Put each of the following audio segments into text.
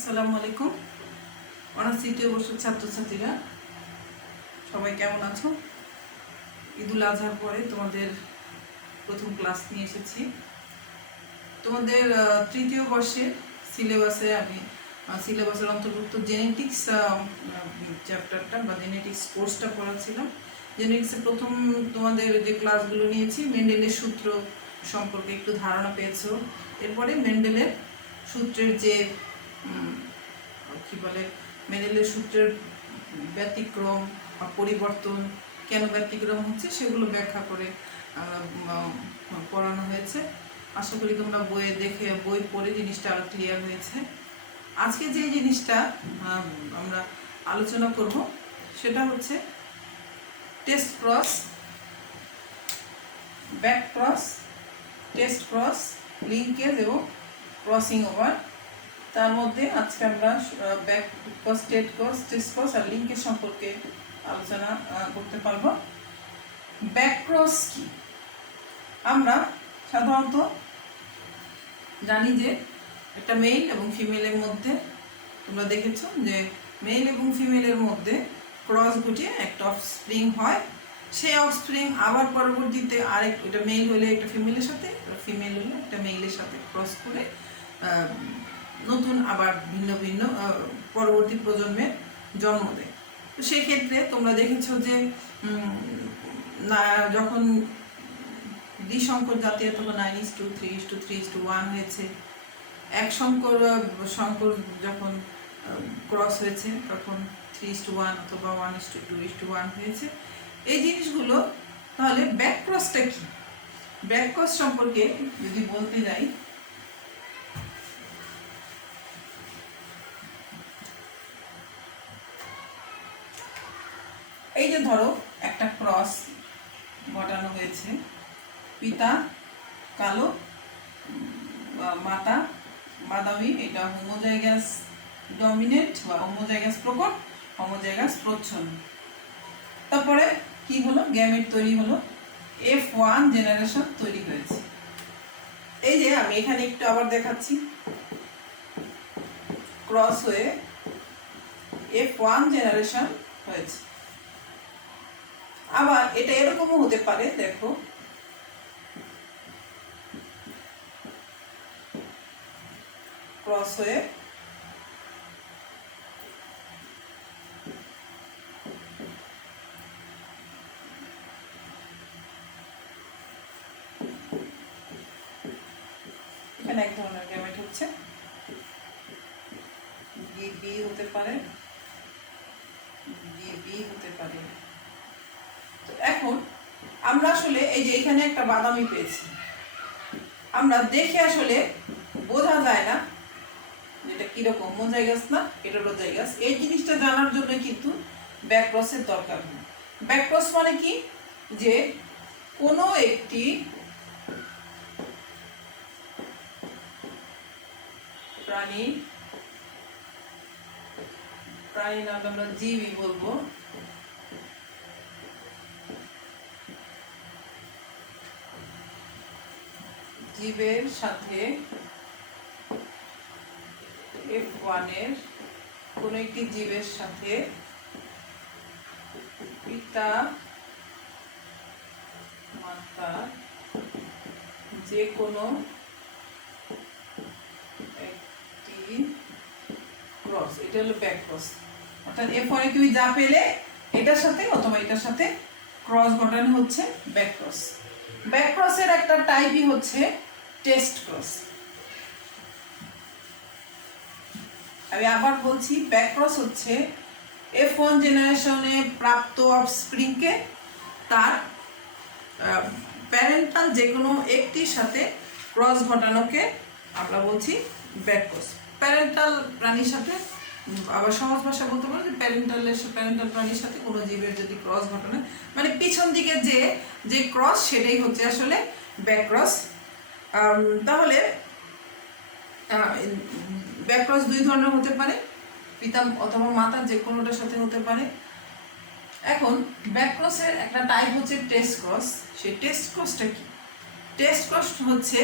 আসসালামু আলাইকুম। অনার্স তৃতীয় বর্ষের ছাত্রছাত্রীরা সবাই কেমন আছো? ঈদুল আজহার পরে তোমাদের প্রথম ক্লাস নিয়ে এসেছি। তোমাদের তৃতীয় বর্ষের সিলেবাসে আমি সিলেবাসের অন্তর্ভুক্ত জেনেটিক্স চ্যাপ্টারটা বা জেনেটিক্স কোর্সটা পড়াচ্ছিলাম। জেনেটিক্সের প্রথম তোমাদের যে ক্লাসগুলো নিয়েছি, মেন্ডেলের সূত্র সম্পর্কে একটু ধারণা পেয়েছো। এরপরে মেন্ডেলের সূত্রের যে কি বলে, মেন্ডেলের সূত্রের ব্যতিক্রম বা পরিবর্তন কেন ব্যতিক্রম হচ্ছে সেগুলো ব্যাখ্যা করে পড়ানো হয়েছে। আশা করি তোমরা বই পড়ে জিনিসটা আরো ক্লিয়ার হয়েছে। আজকে যে জিনিসটা আমরা আলোচনা করব সেটা হচ্ছে test cross, back cross, test cross, linkage এবং ক্রসিং ওভার। তার মধ্যে আজকে আমরা ব্যাক ক্রস, টেস্ট ক্রস আর লিঙ্কেজ সম্পর্কে আলোচনা করতে পারবো। ব্যাক ক্রস কি? আমরা সাধারণত জানি যে একটা মেল এবং ফিমেলের মধ্যে তোমরা দেখেছো যে মেল এবং ফিমেলের মধ্যে ক্রস ঘটিয়ে একটা অফস্প্রিং হয়। সেই অফস্প্রিং আবার পরবর্তীতে এটা মেল হলে একটা ফিমেলের সাথে, ফিমেল হলে একটা মেলের সাথে ক্রস করে নতুন আবার ভিন্ন ভিন্ন পরবর্তী প্রজন্মের জন্ম দেয়। তো সেই ক্ষেত্রে তোমরা দেখেছো যে যখন দ্বিসংকর জাতীয় তখন 9:3:3:1 হয়েছে। এক সংকর যখন ক্রস হয়েছে তখন 3:1 অথবা 1:2:1 হয়েছে। এই জিনিসগুলো তাহলে ব্যাক ক্রসটা কি? ব্যাক ক্রস সম্পর্কে যদি বলতে যাই, এই যে ধরো একটা ক্রস ঘটানো হয়েছে, পিতা কালো, মাতা বাদামি, এটা হোমোজাইগাস ডমিনেন্ট বা হোমোজাইগাস প্রকট, হোমোজাইগাস প্রচ্ছন্ন। তারপরে কি হলো? গ্যামেট তৈরি হলো, F1 জেনারেশন তৈরি হয়েছে। এই যে আমি এখানে একটু আবার দেখাচ্ছি, ক্রস হয়ে F1 জেনারেশন হয়েছে। আবার এটা এরকমও হতে পারে, দেখো ক্রস হয়ে এখানে এক ধরনের গ্যামেট হচ্ছে, বি হতে পারে, বি হতে পারে। তো এখন আমরা আসলে এই যে এখানে একটা বাদামি পেয়েছি, আমরা দেখে আসলে বোঝা যায় না যেটা কিরকম, হোমোজাইগাস না হেটেরোজাইগাস। এই জিনিসটা জানার জন্য কিন্তু ব্যাক ক্রসের দরকার হয়। ব্যাক ক্রস মানে কি? যে কোনো একটি প্রাণীর নাম আমরা জীবই বলবো, জীবের সাথে F1 এর কোন একটি জীবের সাথে পিতা মাতা যে কোনো একটি ক্রস, এটা হলো ব্যাক ক্রস। অর্থাৎ F1 এ তুমি যা পেলে এটার সাথে অথবা এটার সাথে ক্রস ঘটানো হচ্ছে ব্যাক ক্রস। ব্যাক ক্রসের একটা টাইপই হচ্ছে টেস্ট ক্রস। আমি আবার বলছি, ব্যাক ক্রস হচ্ছে F1 জেনারেশনে প্রাপ্ত অফস্প্রিংকে তার প্যারেন্টাল যে কোনো একটির সাথে ক্রস ঘটানোকে আমরা বলছি ব্যাক ক্রস। প্যারেন্টাল প্রাণীর সাথে, আবার সহজ ভাষা বলতে পারো যে প্যারেন্টাল প্রাণীর সাথে কোনো জীবের যদি ক্রস ঘটানো, মানে পিছন দিকে যে ক্রস, সেটাই হচ্ছে আসলে ব্যাক ক্রস। তাহলে ব্যাক ক্রস দুই ধরনের হতে পারে, পিতা অথবা মাতা যে কোনোটার সাথে হতে পারে। এখন ব্যাক ক্রসের একটা টাইপ হচ্ছে টেস্ট ক্রস। সেই টেস্ট ক্রসটা কি? টেস্ট ক্রস হচ্ছে,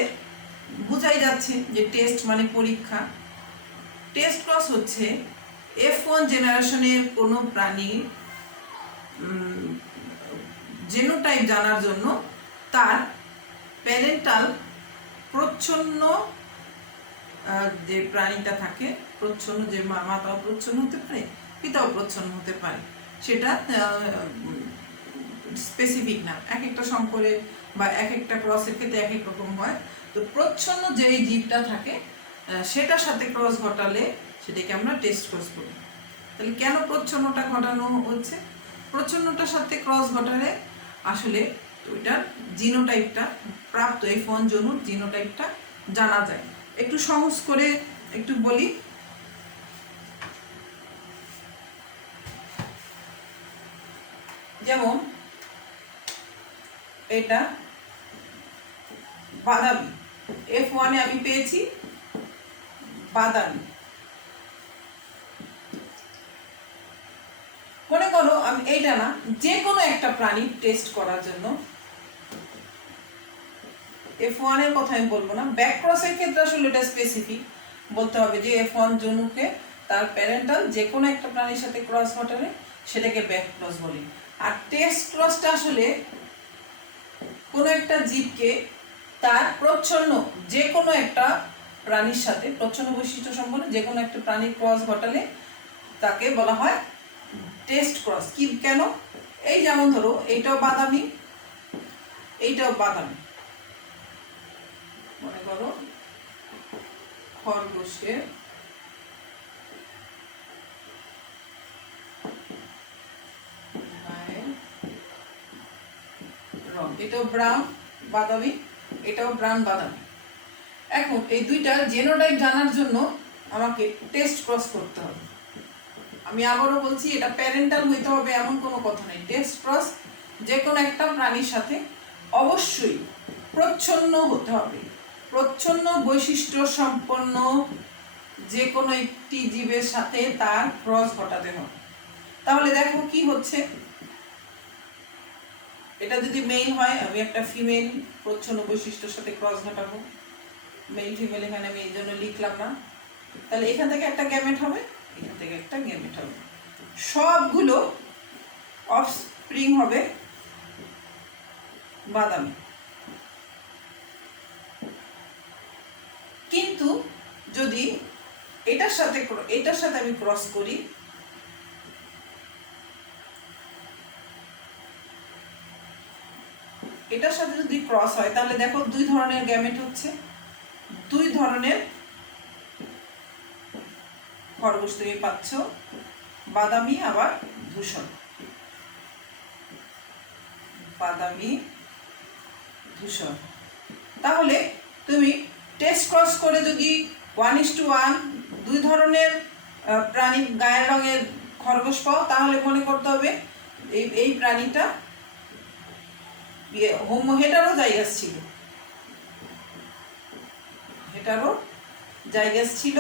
বোঝাই যাচ্ছে যে টেস্ট মানে পরীক্ষা। টেস্ট ক্রস হচ্ছে F1 জেনারেশনের কোনো প্রাণীর জেনোটাইপ জানার জন্য তার প্যারেন্টাল প্রচ্ছন্ন যে প্রাণীটা থাকে, প্রচ্ছন্ন যে মাতাও প্রচ্ছন্ন হতে পারে, পিতাও প্রচ্ছন্ন হতে পারে, সেটা স্পেসিফিক না, এক একটা সংকরে বা এক একটা ক্রসের ক্ষেত্রে এক এক রকম হয়। তো প্রচ্ছন্ন যে জীবটা থাকে সেটার সাথে ক্রস ঘটালে সেটাকে আমরা টেস্ট ক্রস বলি। তাহলে কেন প্রচ্ছন্নটা ঘটানো হচ্ছে? প্রচ্ছন্নটার সাথে ক্রস ঘটালে আসলে ওইটার জিনোটাইপটা, প্রাপ্ত F1 জনুর জিনোটাইপটা জানা যায়। একটু সহজ করে একটু বলি। যেমন এটা বাদামি, F1 এ আমি পেয়েছি বাদামি। মনে করো আমি এইটা না, যে কোনো একটা প্রাণী টেস্ট করার জন্য, F1 এর কথা আমি বলবো না, ব্যাক ক্রসের ক্ষেত্রে আসলে এটা স্পেসিফিক বলতে হবে যে F1 জনুকে তার প্যারেন্টাল যে কোনো একটা প্রাণীর সাথে ক্রস ঘটালে সেটাকে ব্যাক ক্রস বলি। আর টেস্ট ক্রসটা আসলে কোনো একটা জীবকে তার প্রচ্ছন্ন যে কোনো একটা প্রাণীর সাথে, প্রচ্ছন্ন বৈশিষ্ট্য সম্পন্ন যে কোনো একটা প্রাণীর ক্রস ঘটালে তাকে বলা হয় টেস্ট ক্রস। কি কেন? এই যেমন ধরো এইটাও বাদামি, এইটাও বাদামি, মনে করো খরগোশের রং, এটাও ব্রাউন বাদামি, এটাও ব্রাউন বাদামি। এখন এই দুইটা জেনোটাইপ জানার জন্য আমাকে টেস্ট ক্রস করতে হবে। আমি আবারও বলছি, এটা প্যারেন্টাল হইতে হবে এমন কোনো কথা নেই। টেস্ট ক্রস যে কোনো একটা প্রাণীর সাথে অবশ্যই প্রচ্ছন্ন হতে হবে, প্রচ্ছন্ন বৈশিষ্ট্য সম্পন্ন যে কোনো একটি জীবের সাথে তার ক্রস ঘটাতে হবে। তাহলে দেখো কি হচ্ছে, এটা যদি মেল হয় আমি একটা ফিমেল প্রচ্ছন্ন বৈশিষ্ট্যের সাথে ক্রস ঘটাবো, মেল ফিমেল এখানে আমি এই জন্য লিখলাম না। তাহলে এখান থেকে একটা গ্যামেট হবে, এখান থেকে একটা গ্যামেট হবে, সবগুলো অফস্প্রিং হবে বাদামি। কিন্তু যদি এটার সাথে আমি ক্রস করি, এটার সাথে যদি ক্রস হয় তাহলে দেখো দুই ধরনের গ্যামেট হচ্ছে, দুই ধরনের খরগোশ তুমি পাচ্ছ, বাদামি আবার ধূসর, বাদামি ধূসর। তাহলে তুমি টেস্ট ক্রস করে যদি 1:1 দুই ধরনের প্রাণী গায়ের রঙের খরগোশ পাও, তাহলে মনে করতে হবে এই প্রাণীটা হেটারো জাইগাস ছিল, হেটারো জাইগাস ছিল।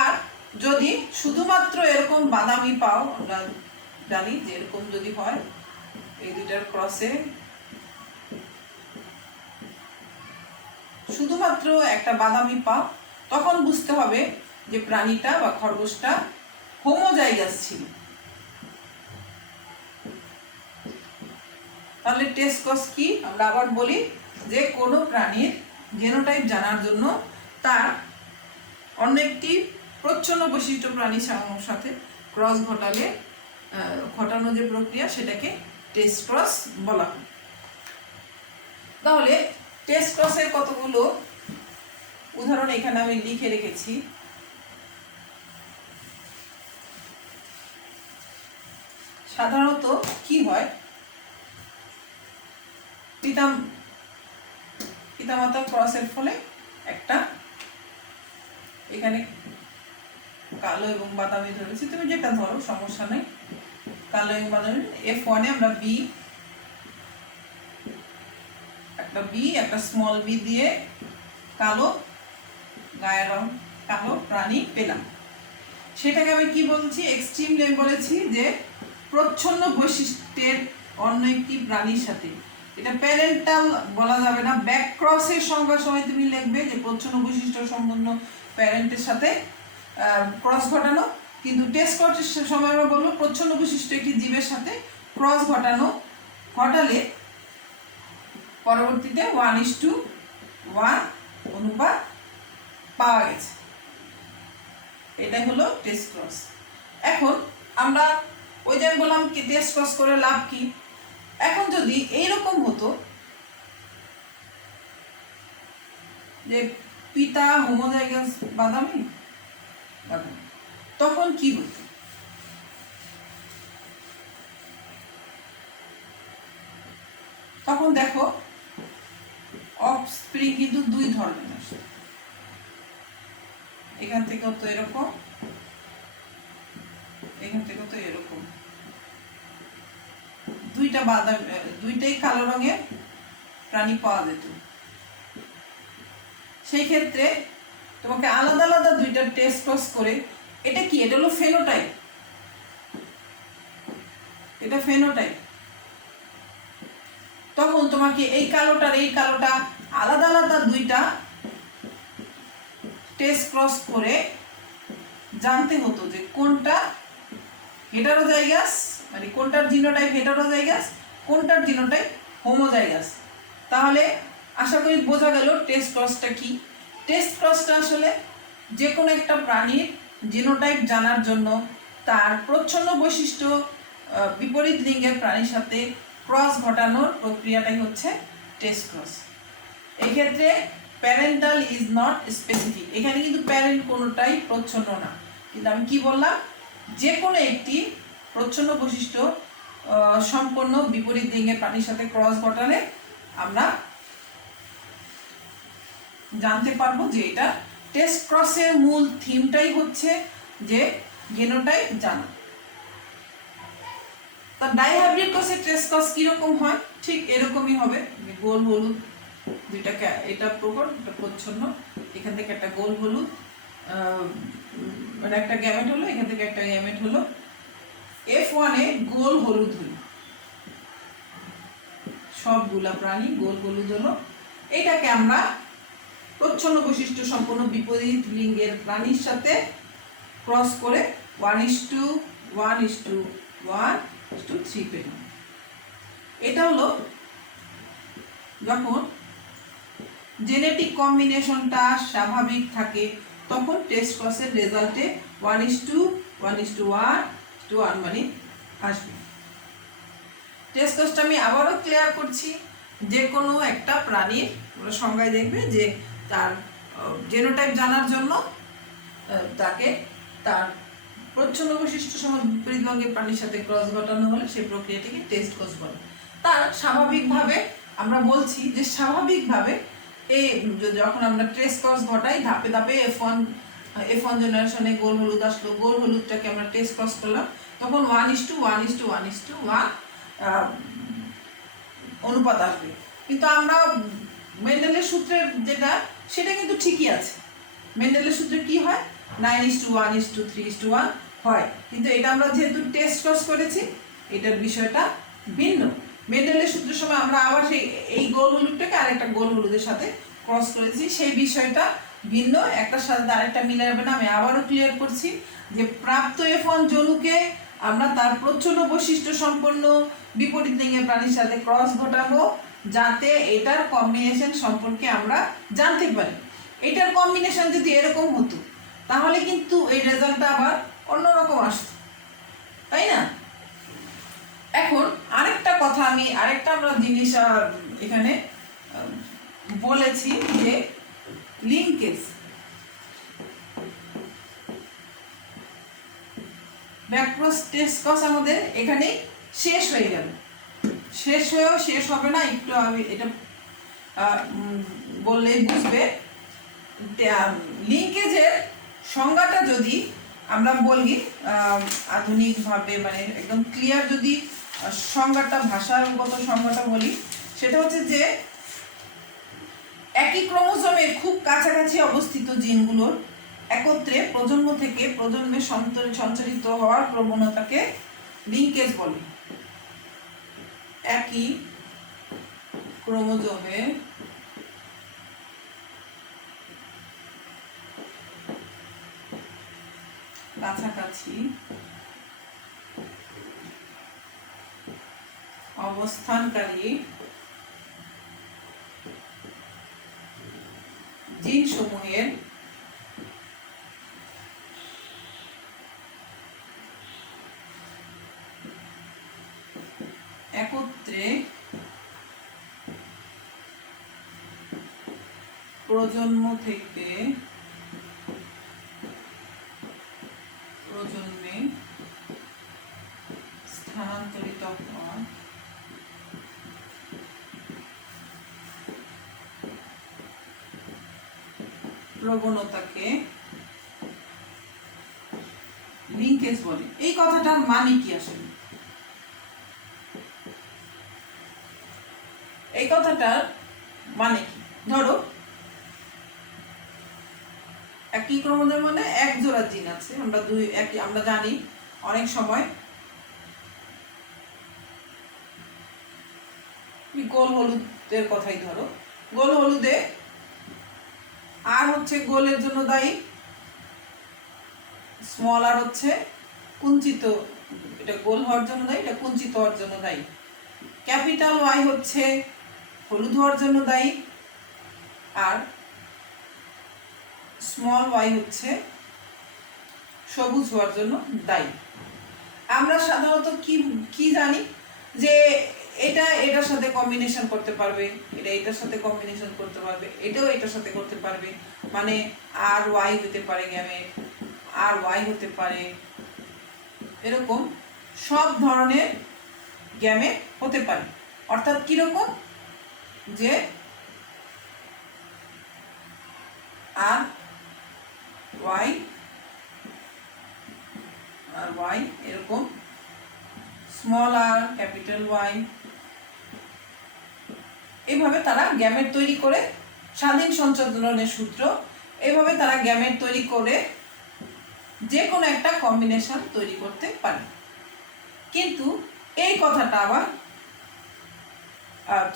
আর যদি শুধুমাত্র এরকম বাদামি পাও, আমরা জানি যে এরকম যদি হয় এই দুইটার ক্রসে শুধুমাত্র একটা বাদামি পাও, তখন বুঝতে হবে যে প্রাণীটা বা খরগোশটা হোমোজাইগাস ছিল। তাহলে টেস্ট ক্রস কি? আমরা আবার বলি যে কোনো প্রাণীর জেনোটাইপ জানার জন্য তার অন্য একটি প্রচ্ছন্ন বৈশিষ্ট্য প্রাণীর সাথে ক্রস ঘটানো যে প্রক্রিয়া সেটাকে টেস্ট ক্রস বলা হয়। তাহলে টেস্ট ক্রসের কতগুলো উদাহরণ এখানে আমি লিখে রেখেছি। সাধারণত কি হয়, পিতামাতা ক্রসের ফলে একটা, এখানে কালো এবং বাদামি ধরেছি, তুমি যেটা ধরো সমস্যা নেই, কালো এবং বাদামি। F1 এ আমরা একটা স্মল বি দিয়ে কালো গায়ের রং, কালো প্রাণী পেলাম। সেটাকে আমি কি বলছি? এক্সট্রিমলি বলেছি যে প্রচ্ছন্ন বৈশিষ্ট্যের অন্য একটি প্রাণীর সাথে, এটা প্যারেন্টাল বলা যাবে না। ব্যাক ক্রসের সংজ্ঞা সময় তুমি লিখবে যে প্রচ্ছন্ন বৈশিষ্ট্য সম্পন্ন প্যারেন্টের সাথে ক্রস ঘটানো, কিন্তু টেস্ট ক্রসের সময় আমরা বলবো প্রচ্ছন্ন বৈশিষ্ট্য একটি জীবের সাথে ক্রস ঘটালে পরবর্তীতে 1:1 অনুপাত পাওয়া গেছে। এটাই হলো টেস্ট ক্রস। এখন আমরা ওই যে বললাম কি টেস্ট ক্রস করে লাভ কি। এখন যদি এইরকম হতো যে পিতা হোমোজাইগাস বাদামি, তখন কি হতো? তখন দেখো অফস্প্রিং কিন্তু দুই ধরনের আসে। এখান থেকেও তো এরকম, এখান থেকেও তো এরকম, দুইটাই কালো রঙের প্রাণী পাওয়া যেত। সেই ক্ষেত্রে তোমাকে আলাদা আলাদা দুইটা টেস্ট ক্রস করে, এটা কি, এটা হলো ফেনোটাইপ, এটা ফেনোটাইপ। তখন তোমাকে এই কালোটা আলাদা আলাদা দুইটা টেস্ট ক্রস করে জানতে হতো যে কোনটা হেটারোজাইগাস, মানে কোনটার জিনোটাইপ হেটারোজাইগাস, কোনটার জিনোটাইপ হোমোজাইগাস। তাহলে আশা করি বোঝা গেল টেস্ট ক্রসটা কি। টেস্ট ক্রসটা আসলে যে কোনো একটা প্রাণীর জিনোটাইপ জানার জন্য তার প্রচ্ছন্ন বৈশিষ্ট্য বিপরীত লিঙ্গের প্রাণীর সাথে ক্রস ঘটানোর প্রক্রিয়াটাই হচ্ছে টেস্ট ক্রস। এক্ষেত্রে প্যারেন্টাল ইজ নট স্পেসিফিক, এখানে কিন্তু প্যারেন্ট কোনোটাই প্রচ্ছন্ন না, কিন্তু আমি কি বললাম, যে কোনো একটি প্রচ্ছন্ন বৈশিষ্ট্য সম্পন্ন বিপরীত লিঙ্গের প্রাণীর সাথে ক্রস ঘটালে আমরা জানতে পারবো যে এটা টেস্ট ক্রসের মূল থিমটাই হচ্ছে যে জিনোটাইপ জানা। তা ডাইহাইব্রিড ক্রসের টেস্ট ক্রস কিরকম হয়? ঠিক এরকমই হবে, গোল হলুদ দুইটা, এটা প্রকট এটা প্রচ্ছন্ন, এখান থেকে একটা গোল হলুদ মানে একটা গ্যামেট হলো, এখান থেকে একটা গ্যামেট হলো, F1 এ গোল হলুদ হলো, সবগুলা প্রাণী গোল হলুদ হলো। এটাকে আমরা প্রচ্ছন্ন বৈশিষ্ট্য সম্পন্ন বিপরীত লিঙ্গের প্রাণীর সাথে ক্রস করে 1:1:1:3 পেলাম। এটা হলো যখন জেনেটিক কম্বিনেশনটা স্বাভাবিক থাকে, তখন টেস্ট ক্রসের রেজাল্টে 1:1:1 মানে আসবে। টেস্ট ক্রসটা আমি আবারও ক্লিয়ার করছি, যে কোনো একটা প্রাণীর সংজ্ঞায় দেখবে যে তার জেনোটাইপ জানার জন্য তাকে তার প্রচ্ছন্ন বৈশিষ্ট্য সহ বিপরীত লিঙ্গের প্রাণীর সাথে ক্রস ঘটানো হলে সেই প্রক্রিয়াটিকে টেস্ট ক্রস বলে। তার স্বাভাবিকভাবে আমরা বলছি যে স্বাভাবিকভাবে যখন আমরা টেস্ট ক্রস ঘটাই ধাপে ধাপে F1 জেনারেশনে গোল হলুদ আসলো, গোল হলুদটাকে আমরা টেস্ট ক্রস করলাম, তখন 1:1:1:1 অনুপাত আসবে। কিন্তু আমরা মেন্ডেলের সূত্রের যেটা সেটা কিন্তু ঠিকই আছে। মেন্ডেলের সূত্রে কি হয়, 9:1:3:1 হয়, কিন্তু এটা আমরা যেহেতু টেস্ট ক্রস করেছি এটার বিষয়টা ভিন্ন। মেন্ডেলের সূত্রের সময় আমরা আবার এই গোল হলুদটাকে আরেকটা গোল হলুদের সাথে ক্রস করেছি, সেই বিষয়টা ভিন্ন, একটার সাথে আরেকটা মিলে যাবে না। আমি আবারও ক্লিয়ার করছি যে প্রাপ্ত F1 জনুকে আমরা তার প্রচ্ছন্ন বৈশিষ্ট্য সম্পন্ন বিপরীত লিঙ্গের প্রাণীর সাথে ক্রস ঘটাবো, যাতে এটার কম্বিনেশন সম্পর্কে আমরা জানতে পারি। এটার কম্বিনেশন যদি এরকম হতো তাহলে কিন্তু এই রেজাল্টটা আবার অন্যরকম আসতো, তাই না? এখন আরেকটা কথা আমরা জিনিস এখানে বলেছি যে লিঙ্কেজ, ব্যাকক্রস টেস্ট ক্রস আমাদের এখানে শেষ হয়ে গেল। শেষ হবে না, একটু আমি এটা বললেই বুঝবে। লিঙ্কেজের সংজ্ঞাটা যদি আমরা বলি আধুনিকভাবে, মানে একদম ক্লিয়ার যদি সংজ্ঞাটা, ভাষাগত সংজ্ঞাটা বলি, সেটা হচ্ছে যে একই ক্রোমোজোমের খুব কাছাকাছি অবস্থিত জিনগুলোর একত্রে প্রজন্ম থেকে প্রজন্মে সঞ্চারিত হওয়ার প্রবণতাকে লিঙ্কেজ বলে। একই ক্রোমোজোমে কাছাকাছি অবস্থানকারী জিনসমূহের একত্রে প্রজন্ম থেকে প্রজন্মে স্থানান্তরিত হওয়া প্রবণতাকে লিঙ্কেজ বলে। এই কথাটার মানে কি আসলে? এই কথাটার মানে কি? ধরো একই ক্রোমোজোম মানে এক জোড়া জিন আছে, আমরা জানি অনেক সময় গোল হলুদের কথাই ধরো, গোল হলুদে আর হচ্ছে গোলের জন্য দায়ী, স্মল আর হচ্ছে কুঞ্চিত, এটা গোল হওয়ার জন্য দায়ী, এটা কুঞ্চিত হওয়ার জন্য দায়ী। ক্যাপিটাল ওয়াই হচ্ছে হলুদ হওয়ার জন্য দায়ী, আর স্মল ওয়াই হচ্ছে সবুজ হওয়ার জন্য দায়ী। আমরা সাধারণত কি জানি যে এটা এটার সাথে কম্বিনেশন করতে পারবে, এটা এটার সাথে কম্বিনেশন করতে পারবে, এটাও এটার সাথে করতে পারবে, মানে আর ওয়াই হতে পারে গ্যামেট, আর ওয়াই হতে পারে, এরকম সব ধরনের গ্যামেট হতে পারে। অর্থাৎ কিরকম, যে আর ওয়াই আর ওয়াই এরকম, স্মল আর ক্যাপিটাল ওয়াই, এইভাবে তারা গ্যামেট তৈরি করে, স্বাধীন সঞ্চালনের সূত্র, এইভাবে তারা গ্যামেট তৈরি করে যে কোনো একটা কম্বিনেশন তৈরি করতে পারে। কিন্তু এই কথাটা আবার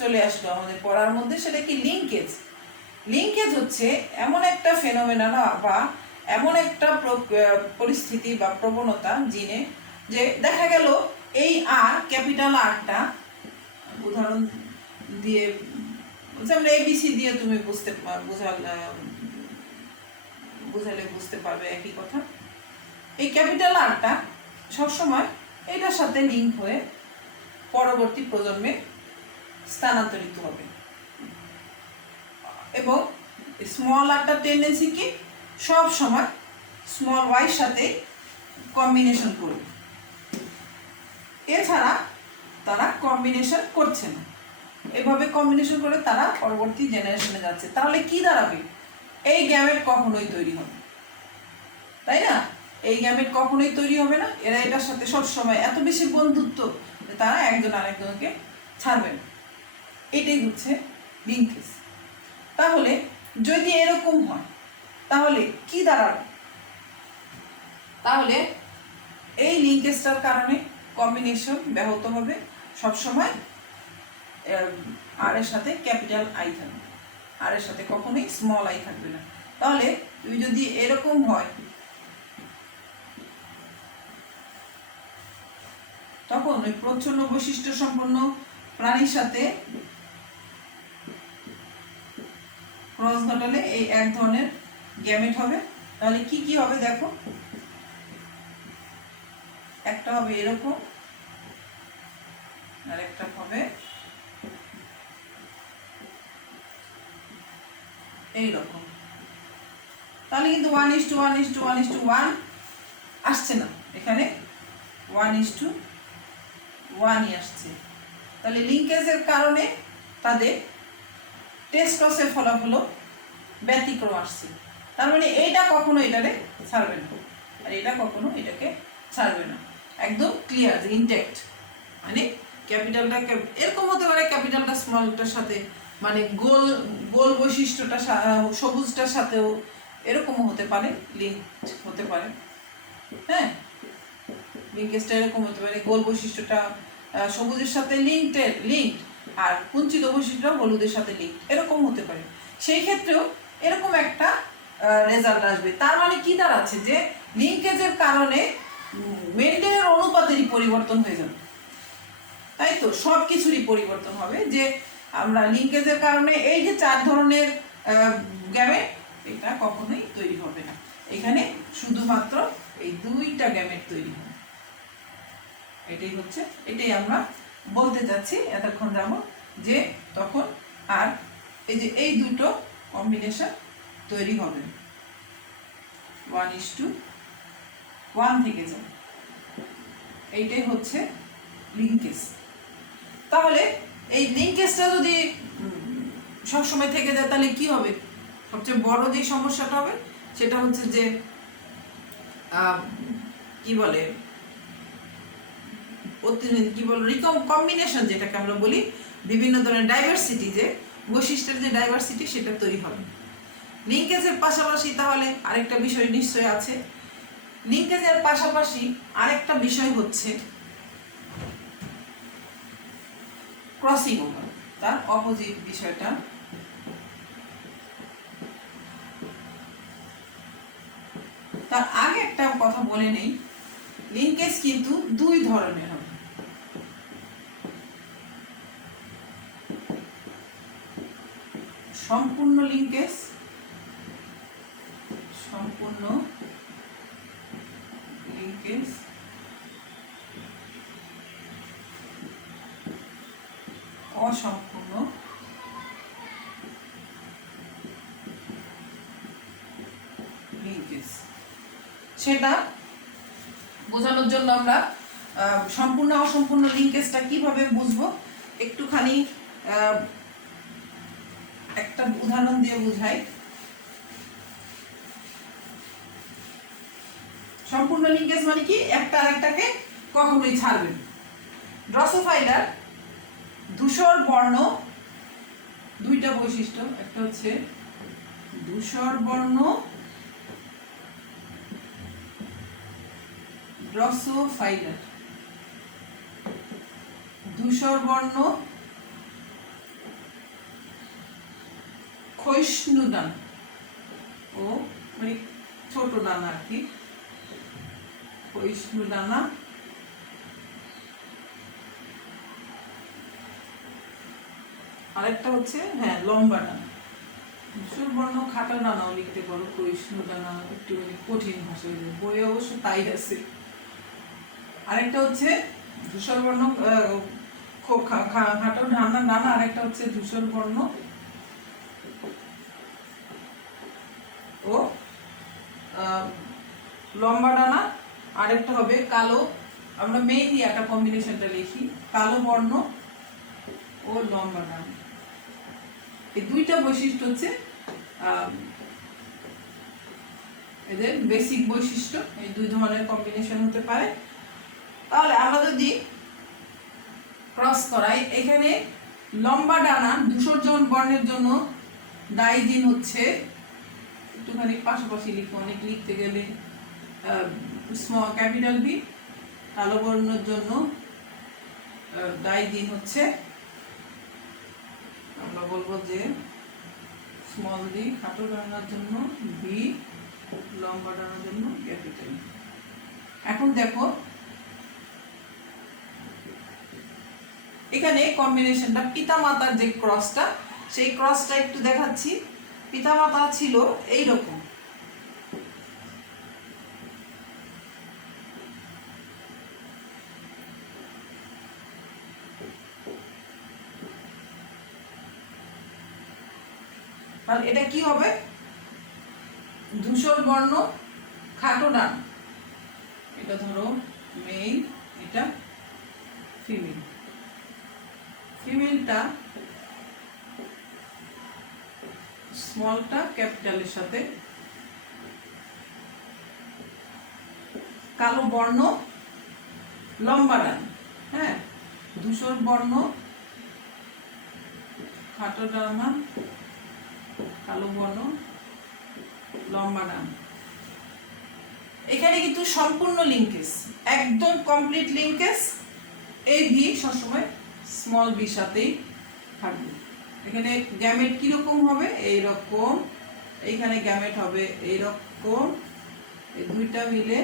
চলে আসলো আমাদের পড়ার মধ্যে, সেটা কি লিঙ্কেজ। লিঙ্কেজ হচ্ছে এমন একটা ফেনোমেনন বা এমন একটা পরিস্থিতি বা প্রবণতা জিনে, যে দেখা গেল এই আর ক্যাপিটাল আরটা, উদাহরণ দিয়ে আমরা এবিসি দিয়ে তুমি বুঝালে বুঝতে পারবে একই কথা। এই ক্যাপিটাল আরটা সবসময় এটার সাথে লিঙ্ক হয়ে পরবর্তী প্রজন্মে স্থানান্তরিত হবে, এবং স্মল আরটা টেন্ডেন্সি কি সব সময় স্মল ওয়াইয়ের সাথে কম্বিনেশন করবে, এছাড়া তারা কম্বিনেশন করছে না। এভাবে কম্বিনেশন করে তারা পরবর্তী জেনারেশনে যাচ্ছে। তাহলে কি দাঁড়াবে? এই গ্যামেট কখনোই তৈরি হবে, তাই না? এই গ্যামেট কখনোই তৈরি হবে না। এরা এটার সাথে সবসময় এত বেশি বন্ধুত্ব যে তারা একজন আরেকজনকে ছাড়বে না। এটাই হচ্ছে লিঙ্কেজ। তাহলে যদি এরকম হয় তাহলে কি দাঁড়াবে? তাহলে এই লিঙ্কেজটার কারণে কম্বিনেশন ব্যাহত হবে, সবসময় আর এর সাথে ক্যাপিটাল আই থাকবে, আর এর সাথে কখনোই স্মল আই থাকবে না। তাহলে তুমি যদি এরকম হয় তখন ওই প্রচ্ছন্ন বৈশিষ্ট্য সম্পন্ন প্রাণীর সাথে ক্রস ঘটালে এই এক ধরনের গ্যামেট হবে। তাহলে কি কি হবে দেখো, একটা হবে এরকম, আর একটা হবে এইরকম। তাহলে কিন্তু 1:1:1:1 আসছে না, এখানে 1:1ই আসছে। তাহলে লিঙ্কেজের কারণে তাদের টেস্ট ক্রসের ফলাফলও ব্যতিক্রম আসছে। তার মানে এইটা কখনো এটারে ছাড়বে না, আর এটা কখনো এটাকে ছাড়বে না, একদম ক্লিয়ার যে ইনটেক্ট। মানে ক্যাপিটালটা এরকম হতে পারে, ক্যাপিটালটা স্মলটার সাথে, মানে গোল গোল বৈশিষ্ট্যটা সবুজটার সাথেও এরকমও হতে পারে, লিঙ্ক হতে পারে। হ্যাঁ, লিঙ্কেজটা এরকম হতে পারে, গোল বৈশিষ্ট্যটা সবুজের সাথে লিঙ্ক, আর কুঞ্চিত বৈশিষ্ট্য হলুদের সাথে লিঙ্ক, এরকম হতে পারে। সেই ক্ষেত্রেও এরকম একটা রেজাল্ট আসবে। তার মানে কি দাঁড়াচ্ছে যে লিঙ্কেজের কারণে মেনটেনের অনুপাতেরই পরিবর্তন হয়ে যাবে, তাই তো সব কিছুরই পরিবর্তন হবে। যে আমরা লিঙ্কেজের কারণে এই যে 4 ধরনের গ্যামেট, এটা কখনোই তৈরি হবে না, এখানে শুধুমাত্র এই 2টা গ্যামেট তৈরি হবে। এটাই আমরা বলতে চাচ্ছি এতক্ষণ যাব, যে তখন আর এই যে এই দুটো কম্বিনেশন তৈরি হবে, 1:1 থেকে যাবে। এইটাই হচ্ছে লিঙ্কেজ। তাহলে এই লিঙ্কেজটা যদি সবসময় থেকে যায় তাহলে কি হবে? সবচেয়ে বড় যে সমস্যাটা হবে সেটা হচ্ছে যে কি বলে কম্বিনেশন, যেটাকে আমরা বলি বিভিন্ন ধরনের ডাইভার্সিটি, যে বৈশিষ্ট্যের যে ডাইভার্সিটি সেটা তৈরি হবে। লিঙ্কেজের পাশাপাশি তাহলে আরেকটা বিষয় নিশ্চয় আছে, লিঙ্কেজের পাশাপাশি আরেকটা বিষয় হচ্ছে ক্রসিং ওভার, তার অপোজিট বিষয়টা। তার আগে একটা কথা বলে নেই, লিঙ্কেজ কিন্তু 2 ধরনের হবে। সম্পূর্ণ লিঙ্কেজ, অসম্পূর্ণ লিঙ্কেজ। সেটা বোঝানোর জন্য আমরা সম্পূর্ণ অসম্পূর্ণ লিঙ্কেজটা কিভাবে বুঝবো একটুখানি একটা উদাহরণ দিয়ে বুঝাই। সম্পূর্ণ লিঙ্কেজ মানে কি? একটা আরেকটাকে কখনোই ছাড়বে না। ড্রসোফাইলার ধূসর বর্ণ, 2টা বৈশিষ্ট্য, একটা হচ্ছে ধূসর বর্ণ ড্রসোফাইলার, ধূসর বর্ণ ক্ষয়িষ্ণু ডানা, ও মানে ছোট ডানা আর কি, ক্ষয়িষ্ণু ডানা। আরেকটা হচ্ছে লম্বা ডানা। ধূসর বর্ণ খাটো ডানাও লিখতে পারো, ক্ষয়িষ্ণু ডানা একটু কঠিন ভাষায়, বইয়ে অবশ্য তাই আছে। আরেকটা হচ্ছে ধূসর বর্ণ খাটো ডানা, আরেকটা হচ্ছে ধূসর বর্ণ ও লম্বা ডানা। আরেকটা হবে কালো, আমরা মেহেদি একটা কম্বিনেশনটা লিখি, কালো বর্ণ ও লম্বা ডানা। এই 2টা বৈশিষ্ট্য হচ্ছে এদের বেসিক বৈশিষ্ট্য। এই 2 ধরনের কম্বিনেশন হতে পারে। তাহলে আমরা যদি ক্রস করাই, এখানে লম্বা ডানা ধূসর বর্ণের জন্য ডাইজিন হচ্ছে, একটুখানি পাশাপাশি লিখবো, অনেক লিখতে গেলে স্মল ক্যাপিটাল বি। কালো বর্ণের জন্য ডাইজিন হচ্ছে, আমরা বলবো যে স্মল ডি। খাটো ডানার জন্য বি, লম্বা ডানার জন্য ক্যাপিটাল। এখন দেখো এখানে কম্বিনেশনটা, পিতামাতার যে ক্রসটা, সেই ক্রসটা একটু দেখাচ্ছি। পিতামাতা ছিল এইরকম, তাহলে এটা কি হবে? ধূসর বর্ণ খাটো ডানা, এটা ধরো মেল, এটা ফিমেল। ফিমেলটা স্মলটা ক্যাপিটালের সাথে, কালো বর্ণ লম্বা ডানা, ধূসর বর্ণ খাটো ডানা, কালো বর্ণ লম্বা ডানা। এখানে কিন্তু সম্পূর্ণ লিঙ্কেজ, একদম কমপ্লিট লিঙ্কেজ। এই ভি সবসময় স্মল বি সাথেই থাকবে। এখানে গ্যামেট কিরকম হবে, এইরকম। এইখানে গ্যামেট হবে এইরকম। এই দুইটা মিলে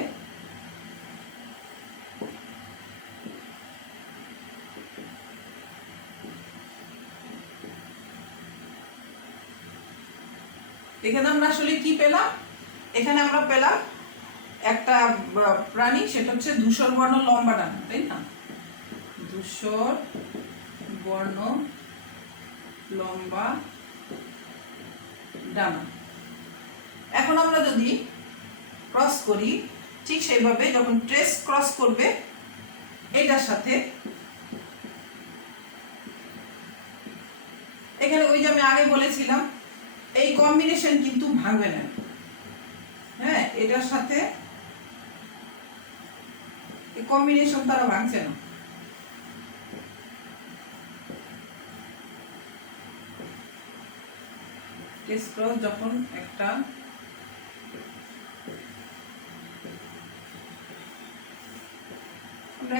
এখানে আমরা আসলে কি পেলাম, এখানে আমরা পেলাম একটা প্রাণী, সেটা হচ্ছে ধূসর বর্ণ লম্বা ডানা, তাই না? ধূসর বর্ণ লম্বা ডানা। এখন আমরা যদি ক্রস করি, ঠিক সেইভাবে যখন ট্রেস ক্রস করবে এটার সাথে, এখানে ওই যে আমি আগে বলেছিলাম এই কম্বিনেশন কিন্তু ভাঙবে না। হ্যাঁ, এটার সাথে এই কম্বিনেশন তারা ভাঙছে না। ট্রেস ক্রস যখন একটা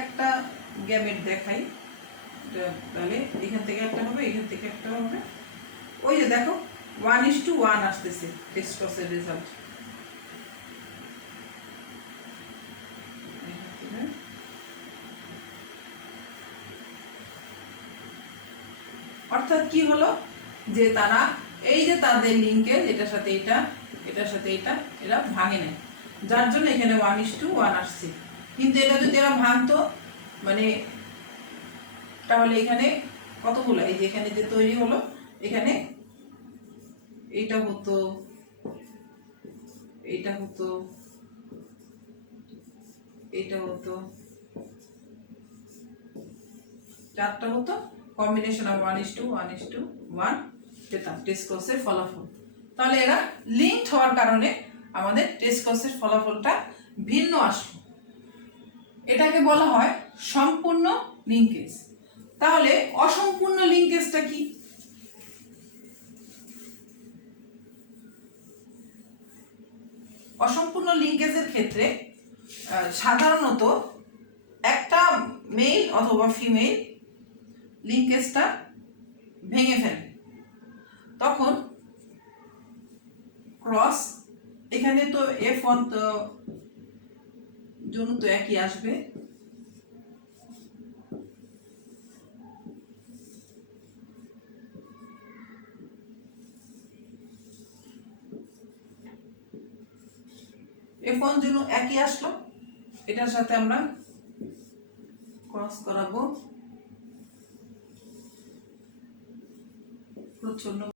একটা গ্যামেট দেখাই, তাহলে এখান থেকে একটা হবে, এখান থেকে একটা হবে। ওই যে দেখো 1:1 আসতেছে টেস্ট ক্রসের রেজাল্ট। অর্থাৎ কি হলো, যে তারা এই যে তাদের লিঙ্কেজ এটার সাথে এটা, এটার সাথে এটা, এরা ভাঙে নাই, যার জন্য এখানে 1:1 আসছে। কিন্তু এটা যদি এরা ভাঙতো, মানে তাহলে এখানে কতগুলো, এই যে এখানে যে তৈরি হলো, এখানে এইটা হতো, এইটা হতো, এইটা হতো, চারটা হতো, কম্বিনেশন অফ 1:1:1 পেতাম টেস্ট কোর্সের ফলাফল। তাহলে এরা লিঙ্কড হওয়ার কারণে আমাদের টেস্ট কোর্সের ফলাফলটা ভিন্ন আসলো। এটাকে বলা হয় সম্পূর্ণ লিঙ্কেজ। তাহলে অসম্পূর্ণ লিঙ্কেজটা কি? অসম্পূর্ণ লিঙ্কেজের ক্ষেত্রে সাধারণত একটা মেল অথবা ফিমেল লিঙ্কেজটা ভেঙে ফেলে, তখন ক্রস, এখানে তো F1 তো জন্য তো একই আসবে, F1 জন্য একই আসলো, এটার সাথে আমরা ক্রস করাবো প্রচ্ছন্ন